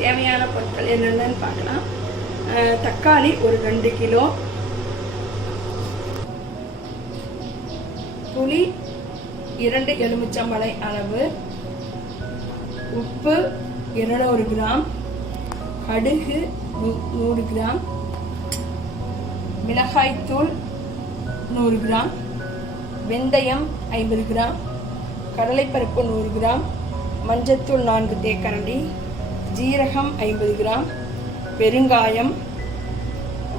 தேவையான பொருட்கள் என்னென்னு பார்க்கலாம். தக்காளி ஒரு 2 கிலோ, புளி 2 எலுமிச்சம்பழை அளவு, உப்பு 200 கிராம், கடுகு 100 கிராம், மிளகாய்த்தூள் 100 கிராம், வெந்தயம் 50 கிராம், கடலைப்பருப்பு 100 கிராம், மஞ்சத்தூள் 4 தேக்கரண்டி, ஜீரகம் 50 கிராம், பெருங்காயம்,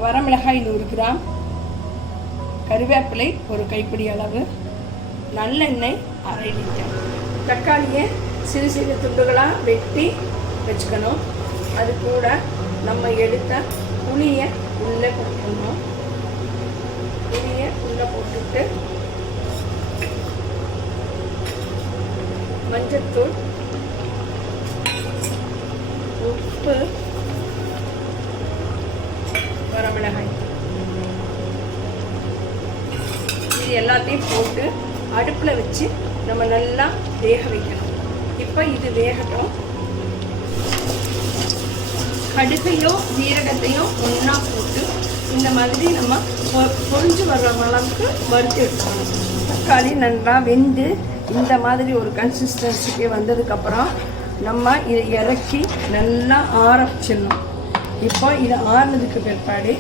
வரமிளகாய் 100 கிராம், கருவேப்பிலை ஒரு கைப்பிடி அளவு, நல்லெண்ணெய் 1/2 லிட்டர். தக்காளியை சிறு சிறு துண்டுகளாக வெட்டி வச்சுக்கணும். அது கூட நம்ம எடுத்த புளியை உள்ளே போட்டுக்கணும். புளியை உள்ளே போட்டுட்டு மஞ்சத்தூள், உப்பு, வரமிளகாய் இது எல்லாத்தையும் போட்டு அடுப்பில் வச்சு நம்ம நல்லா வேக வைக்கணும். இப்போ இது வேகட்டும். கடுகையோ ஜீரகத்தையோ ஒன்றா போட்டு இந்த மாதிரி நம்ம பொரிஞ்சு வர்ற அளவுக்கு வறுத்து எடுத்துக்கணும். தக்காளி நல்லா வெந்து இந்த மாதிரி ஒரு கன்சிஸ்டன்சிக்கு வந்ததுக்கப்புறம் நம்ம இதை இறக்கி நல்லா ஆற வச்சிடணும். இப்போ இதை ஆறுனதுக்கு பிற்பாடு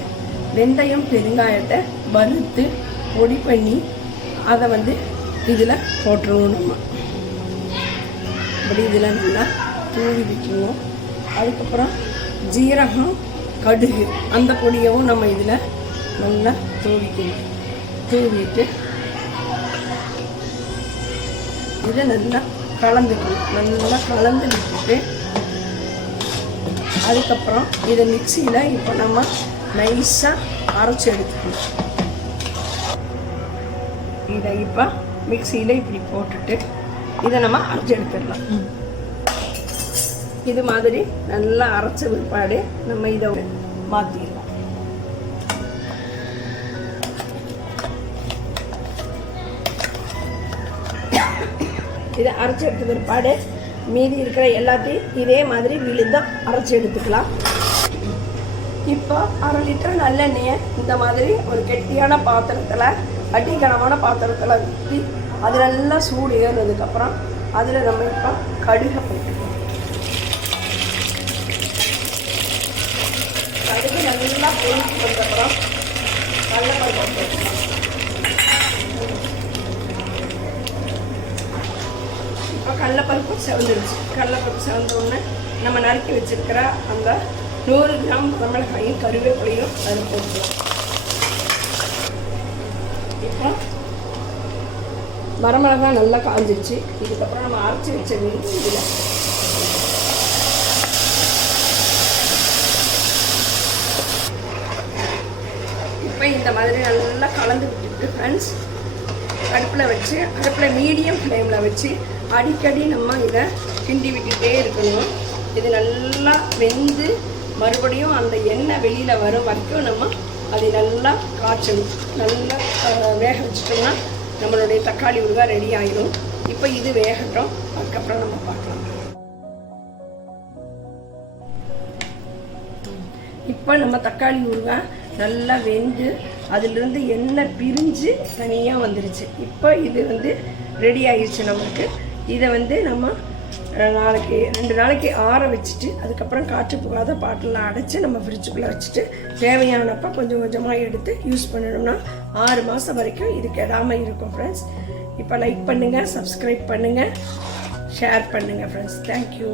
வெந்தயம் பெருங்காயத்தை வறுத்து பொடி பண்ணி அதை இதில் போட்டுருவோம். நம்ம அப்படி இதில் நல்லா தூவி விட்டுருவோம். அதுக்கப்புறம் ஜீரகம் கடுகு அந்த பொடியவும் நம்ம இதில் நல்லா தூவிட்டு இதை நல்லா கலந்துக்கணும். நல்லா கலந்து விட்டுட்டு அதுக்கப்புறம் இதை மிக்சியில் இப்போ நம்ம நைஸாக அரைச்சி எடுத்துக்கணும். இதை இப்போ மிக்சியில் இப்படி போட்டுட்டு இதை நம்ம அரைச்சி எடுத்துடலாம். இது மாதிரி நல்லா அரைச்ச பிற்பாடு நம்ம இதை மாற்றிடலாம். இதை அரைச்சி எடுத்த பிற்பாடு மீதி இருக்கிற எல்லாத்தையும் இதே மாதிரி விழுதாக அரைச்சி எடுத்துக்கலாம். இப்போ 1/2 லிட்டர் நல்லெண்ணெயை இந்த மாதிரி ஒரு கெட்டியான பாத்திரத்தில் அடிக்கனமான பாத்திரத்தில் ஊற்றி அது நல்லா சூடு ஏறினதுக்கப்புறம் அதில் நம்ம இப்போ கடுகை போட்டுக்கலாம். கடுகு நல்லா பொரிஞ்சு வந்தப்புறம் கடலைப்பருப்பு போட்டுக்கலாம். இப்போ கடலைப்பருப்பு செவந்துருச்சு. கடலைப்பருப்பு செவந்த உடனே நம்ம நறுக்கி வச்சிருக்கிற அந்த 100 கிராம் வரமிளகாயும் கருவேப்பிலையும் அதில் போட்டுக்கலாம். இப்போ வரமிளகாய் நல்லா காஞ்சிருச்சு. இதுக்கப்புறம் நம்ம அரைச்சி வச்ச இதில் இப்போ இந்த மாதிரி நல்லா கலந்து விட்டுட்டு ஃப்ரெண்ட்ஸ் அடுப்பில் மீடியம் ஃப்ளேமில் வச்சு அடிக்கடி நம்ம இதை கிண்டி விட்டுட்டே இருக்கணும். இது நல்லா வெந்து மறுபடியும் அந்த எண்ணெய் வெளியில் வரும் வரைக்கும் நம்ம அதை நல்லா காய்ச்சணும். நல்லா வேக வச்சிட்டோம்னா நம்மளுடைய தக்காளி ஊறுகாய் ரெடி ஆகிடும். இப்போ இது வேகட்டும், அதுக்கப்புறம் நம்ம பார்க்கலாம். இப்போ நம்ம தக்காளி ஊறுகாய் நல்லா வெந்து அதிலிருந்து எண்ணெய் பிரிஞ்சு தனியாக வந்துருச்சு. இப்போ இது ரெடி ஆகிடுச்சு நம்மளுக்கு. இதை நம்ம 2 நாளைக்கு ஆற வச்சுட்டு அதுக்கப்புறம் காற்று போகாத பாட்டில் அடைச்சி நம்ம ஃப்ரிட்ஜுக்குள்ளே வச்சுட்டு தேவையானப்போ கொஞ்சம் கொஞ்சமாக எடுத்து யூஸ் பண்ணணும்னா 6 மாதம் வரைக்கும் இது கெடாமல் இருக்கும் ஃப்ரெண்ட்ஸ். இப்போ லைக் பண்ணுங்கள், சப்ஸ்கிரைப் பண்ணுங்கள், ஷேர் பண்ணுங்கள் ஃப்ரெண்ட்ஸ். தேங்க்யூ.